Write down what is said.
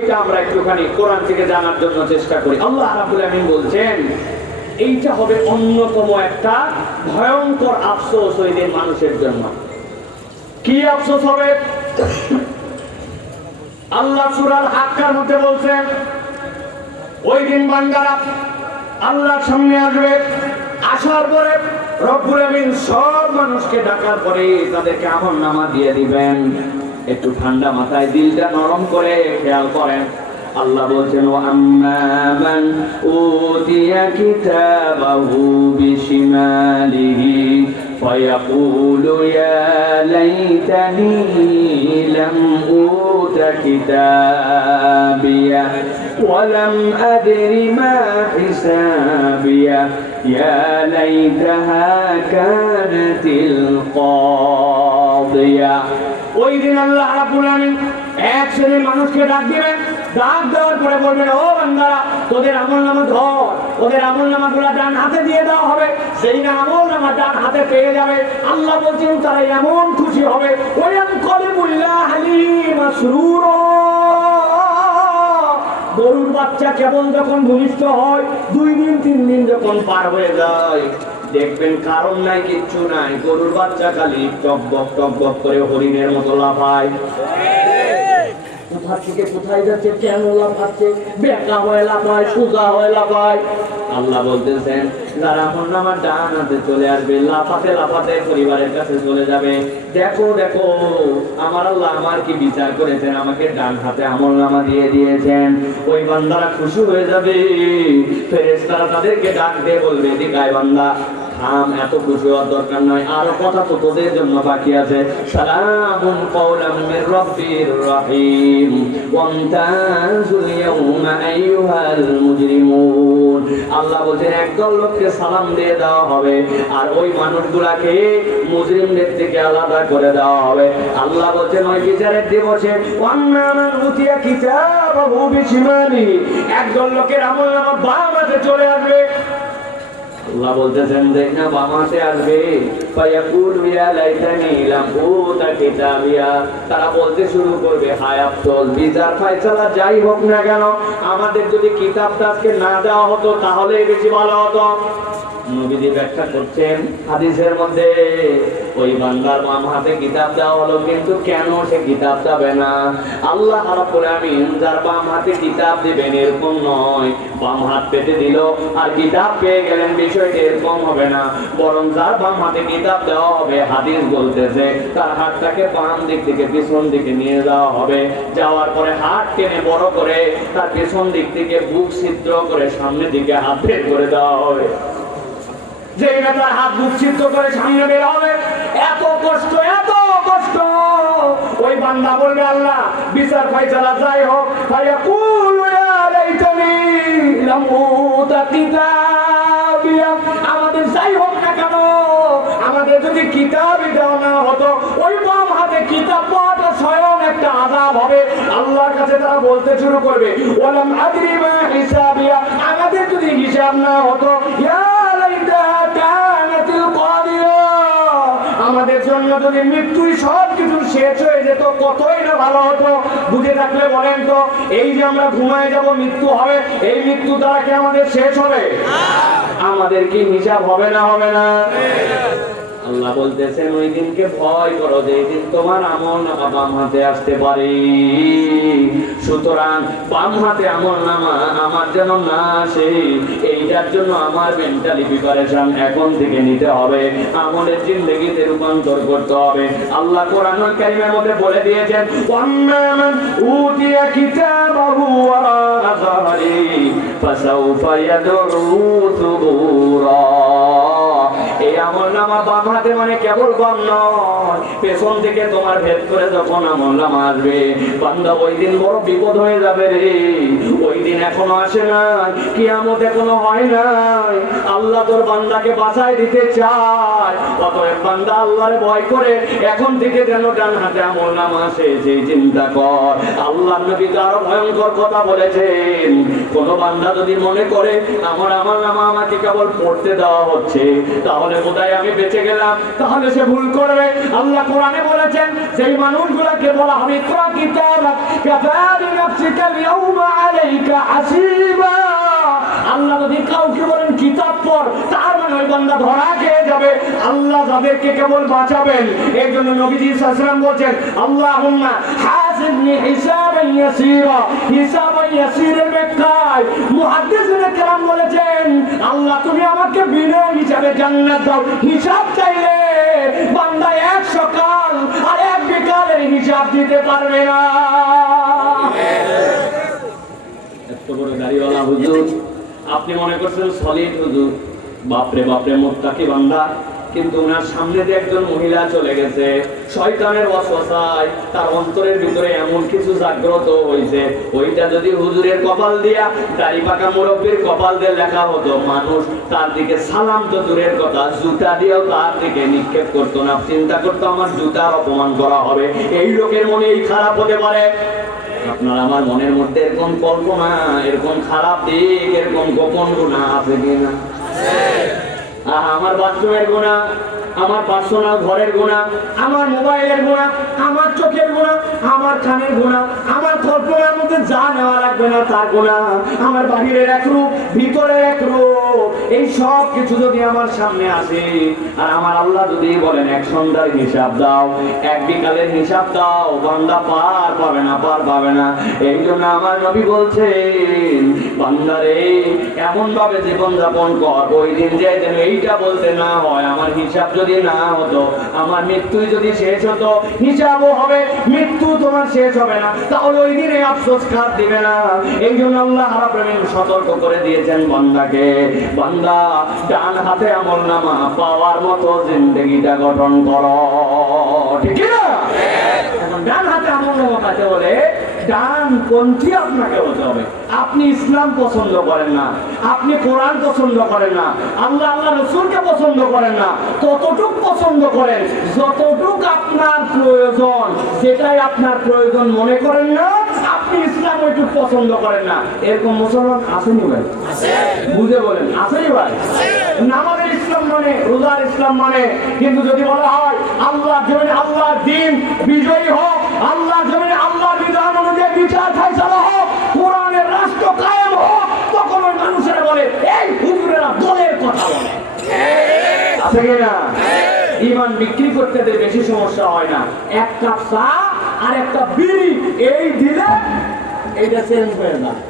এটা আমরা একটুখানি কোরআন থেকে জানার জন্য চেষ্টা করি। আল্লাহ রাব্বুল আমিন বলছেন এইটা হবে অন্যতম একটা ভয়ঙ্কর আফসোস ওই দিন মানুষের জন্য। কি আফসোস হবে? আল্লাহ সূরা হাক্কার মধ্যে বলছেন ওই দিন বান্দারা আল্লাহর সামনে আসবে, আসার পরে রব্বুল আমিন সব মানুষকে ডাকার পরে তাদেরকে আমলনামা দিয়ে দিবেন। একটু ঠান্ডা মাথায় দিলটা নরম করে খেয়াল করেন। আল্লাহ বলছেন ওয়া আম্মা মান উতিয়া কিতাবাহু বিশিমালিহি ফায়াকুলু ইয়া লাইতানি লাম উতা কিতাবিয়া ওয়া লাম আদরি মা হিসাবিয়া ইয়া লাইতাহা কানাতিল কাদিয়া। ওই দিন আল্লাহ রাব্বুল আমিন এক শ্রেণীর মানুষকে ডাক দিবেন, ডাক দেওয়ার পরে বলবেন ও বান্দারা তোদের আমলনামা ধর। ওদের আমলনামাগুলো ডান হাতে দিয়ে দেওয়া হবে। সেই না আমলনামা ডান হাতে পেয়ে যাবে, আল্লাহ বলছেন তারা এমন খুশি হবে ওয়ান কলিবুল্লাহ হালিম মাসরুরা। গরুর বাচ্চা কেবল যখন ভূমিষ্ঠ হয় 2 দিন 3 দিন যখন পার হয়ে যায় দেখবেন কারণ নাই, কিচ্ছু নাই, গরুর বাচ্চা খালি টকবক টকবক করে হরিণের মতো লাফায়। কোথা থেকে কোথায় যাচ্ছে, কেন লাফাচ্ছে, বেঁকা হয়ে লাফায়, সোজা হয়ে লাফায়। আল্লাহ বলতেছেন যারা আমলনামা ডান হাতে চলে আসবে লাফাতে লাফাতে পরিবারের কাছে চলে যাবে, দেখো দেখো আমার আল্লাহ আমার কি বিচার করেছেন, আমাকে ডান হাতে আমলনামা দিয়ে দিয়েছেন। ওই বান্দারা খুশি হয়ে যাবে, ফেরেশতারা তাদেরকে ডাক দিয়ে বলবে দিগায় বান্দা এত খুশি হওয়ার দরকার নয়, আরো কথা তো তোদের জন্য বাকি আছে। সালামুন কাওলাম মির রাব্বির রহিম ওয়ামতাজুল ইয়াওমা আইয়ুহাল মুজরিমুন। আল্লাহ বলেন একদল লোককে সালাম দিয়ে দেওয়া হবে আর ওই মানুষগুলাকে মুজরিমদের থেকে আলাদা করে দেওয়া হবে। আল্লাহ বলেন ওই বিচারের দিবসে ওয়ান্না মান উতিয়া কিতাবাহু বিশিমালিহি, একদল লোকের আমলনামা বাম হাতে চলে আসবে। আল্লাহ বলতেছেন দেখ না বাম হাতে আসবে, ফায়াকুলু ইয়া লাইতানি লাম উতা কিতাবিয়া। তারা বলতে শুরু করবে হায় আফসোস, বিচার ফয়সালা যাই হোক না কেন আমাদের যদি কিতাবটা আজকে না দেওয়া হতো তাহলে বেশি ভালো হতো। নবীজি ব্যাখ্যা করছেন হাদিসের মধ্যে ওই বান্দার বাম হাতে কিতাব দেওয়া হলো, কিন্তু কেন সে কিতাব যাবে না? আল্লাহ রাব্বুল আমিন যার বাম হাতে কিতাব দিবেন এরকম নয়, বাম হাত পেতে দিল আর কিতাব পেয়ে গেলেন, বিষয়টা এরকম হবে না। বরং যার বাম হাতে কিতাব দেওয়া হবে হাদিস বলতেছে তার হাতটাকে বাম দিক থেকে পিছন দিকে নিয়ে যাওয়া হবে, যাওয়ার পরে হাত টেনে বড় করে তার পিছন দিক থেকে বুক ছিদ্র করে সামনের দিকে হাত বের করে দেওয়া হবে। যে তার হাত বুক ছিদ্র করে সামনে বের হবে, এত কষ্ট এত কষ্ট। ওই বান্দা বলবে আল্লাহ বিচার ফয়সালা যাই হোক, ফায়াকুলু ইয়া লাইতানি লাম উতা কিতাবিয়া, আমাদের যাই হোক না কেন আমাদের যদি কিতাবই দেওয়া না হতো, ওই বাম হাতে কিতাব পাওয়াটা স্বয়ং একটা আযাব হবে। আল্লাহর কাছে তারা বলতে শুরু করবে ওয়ালাম আদরি মা হিসাবিয়া, আমাদের যদি হিসাব না হতো ইয়া লাইতাহা কানাতিল কাদিয়া, আমাদের জন্য যদি মৃত্যুই সব কিছু শেষ হয়ে যেত কতই না ভালো হতো। বুঝে থাকলে বলেন তো, এই যে আমরা ঘুমায় যাব মৃত্যু হবে, এই মৃত্যু দ্বারা কি আমাদের শেষ হবে? আমাদের কি হিসাব হবে না হবে না? আল্লাহ বলতেছেন ওই দিনকে ভয় করো যেই দিন তোমার আমলনামা বাম হাতে আসতে পারে। সুতরাং বাম হাতে আমলনামা আমার যেন না আসে, এইটার জন্য আমার মেন্টালি প্রিপারেশন এখন থেকে নিতে হবে, আমলের জিন্দেগিতে রূপান্তর করতে হবে। আল্লাহ কোরআনুল কারীমের মধ্যে বলে দিয়েছেন ওয়াম্মা মান উতিয়া কিতাবাহু ওয়ারা যাহরি ফাসাউফা ইয়াদউ সুবুরা। এই আমলনামা বাম হাতে মানে কেবল বাম নয়, পেছন থেকে তোমার ভেদ করে যখন আমলনামা আসবে বান্দা ওই দিন বড় বিপদ হয়ে যাবে রে। ওই দিন এখনো আসে নাই, কিয়ামত এখনো হয় নাই, আল্লাহ তোর বান্দাকে বাঁচাই দিতে চায়। অতএব বান্দা আল্লাহর ভয় করে এখন থেকে যেন ডান হাতে আমলনামা আসে সেই চিন্তা কর। আল্লাহ নবী আরো ভয়ঙ্কর কথা বলেছেন, কোন বান্দা যদি মনে করে আমার আমলনামা আমাকে কেবল পড়তে দেওয়া হচ্ছে তাহলে বোধহয় আমি বেঁচে গেলাম, তাহলে সে ভুল করবে। আল্লাহ কোরআনে বলেছেন সেই মানুষগুলোকে বলা হবে ইকরা কিতাবাক কাফা বিনাফসিকা আল-ইয়াওমা আলাইকা হাসিবা। আল্লাহ যদি কাউকে বলেন কিতাব পড়, তার মানে ওই বান্দা ধরা খেয়ে যাবে। আল্লাহ যাদেরকে কেবল বাঁচাবেন, এই জন্য নবীজি সাল্লাল্লাহু আলাইহি ওয়াসাল্লাম বলেছেন আল্লাহুম্মা হাসিবনি হিসাবান ইয়াসীরা। হিসাবান ইয়াসীরের ব্যাখ্যায় মুহাদ্দিসিনে কেরাম বলেছেন আল্লাহ তুমি আমাকে বিনা হিসাবে জান্নাত দাও। হিসাব চাইলে বান্দা এক সকাল আর এক বিকালের হিসাব দিতে পারবে না। এত বড় গাড়িওয়ালা হুজুর, আপনি মনে করছেন সলিড হুজুর, বাপরে বাপরে মুত্তাকি বান্দা, কিন্তু ওনার সামনে দিয়ে একজন মহিলা চলে গেছে। শয়তানের ওয়াসওয়াসায় তার অন্তরের ভিতরে এমন কিছু জাগ্রত হয়েছে, ওইটা যদি হুজুরের কপাল দিয়া, দাড়ি পাকা মুরব্বির কপাল দিয়ে লেখা হতো, মানুষ তার দিকে সালাম তো দূরের কথা, জুতা দিয়েও তার দিকে নিক্ষেপ করতো না। চিন্তা করতো আমার জুতার অপমান করা হবে। এই লোকের মনে এই খারাপ হতে পারে। আপনার আমার মনের মধ্যে এরকম কল্পনা, এরকম খারাপ দিক, এরকম গোপন গুনাহ আছে কিনা? আমার বাথরুমের গুনাহ, আমার পার্সোনাল ঘরের গুনাহ, আমার মোবাইলের গুনাহ, আমার চোখের গুনাহ, আমার কানের গুনাহ, আমার কল্পনার মধ্যে যা নেওয়া লাগবে না তার গুনাহ, আমার বাহিরের এক রূপ, ভিতরের এক রূপ, এই সব কিছু যদি আমার সামনে আসে, আর আমার আল্লাহ যদি বলেন এক সন্ধ্যার হিসাব দাও, এক বিকালের হিসাব দাও, বান্দা পার পাবে না, পার পাবে না। এই জন্য আমার নবী বলছেন বান্দারে এমন ভাবে জীবন যাপন কর, ওই দিন যে এইটা বলতে না হয় আমার হিসাব যদি না হতো, আমার মৃত্যুই যদি শেষ হতো, হিসাবও হবে, মৃত্যু তোমার শেষ হবে না, তাহলে ওই দিনে আফসোস খাত দিবে না। এই জন্য আল্লাহ রাব্বুল আলামিন সতর্ক করে দিয়েছেন বান্দাকে, বান্দা ডান হাতে আমলনামা পাওয়ার মতো জিন্দেগিটা গঠন করো, ঠিক না? এখন ডান হাতে আমলনামা পাতে বলে ডানপন্থী আপনাকে হতে হবে। আপনি ইসলাম পছন্দ করেন না, আপনি কোরআন পছন্দ করেন না, আল্লাহ রাসূলকে পছন্দ করেন না, ততটুক পছন্দ করেন যতটুক আপনার প্রয়োজন, যেটাই আপনার প্রয়োজন মনে করেন না, আপনি ইসলাম ওইটুক পছন্দ করেন না। এরকম মুসলমান আসেনি ভাই? বুঝে বলেন আসেনি ভাই? নামাজের ইসলাম মানে, রোজার ইসলাম মানে, কিন্তু যদি বলা হয় আল্লাহর জমিনে আল্লাহর দ্বীন বিজয়ী হোক, আল্লাহর জমিনে আল্লাহর বিধান অনুযায়ী বিচার ফায়সালা হোক, কোরআনের রাষ্ট্র কায়েম হোক, তখন ওই মানুষেরা বলে এই হুজুরেরা দলের কথা বলে। আছে কিনা? ঈমান বিক্রি করতে বেশি সমস্যা হয় না, এক কাপ চা আর একটা বিড়ি এই দিলে এইটা চেঞ্জ হয়ে যায়।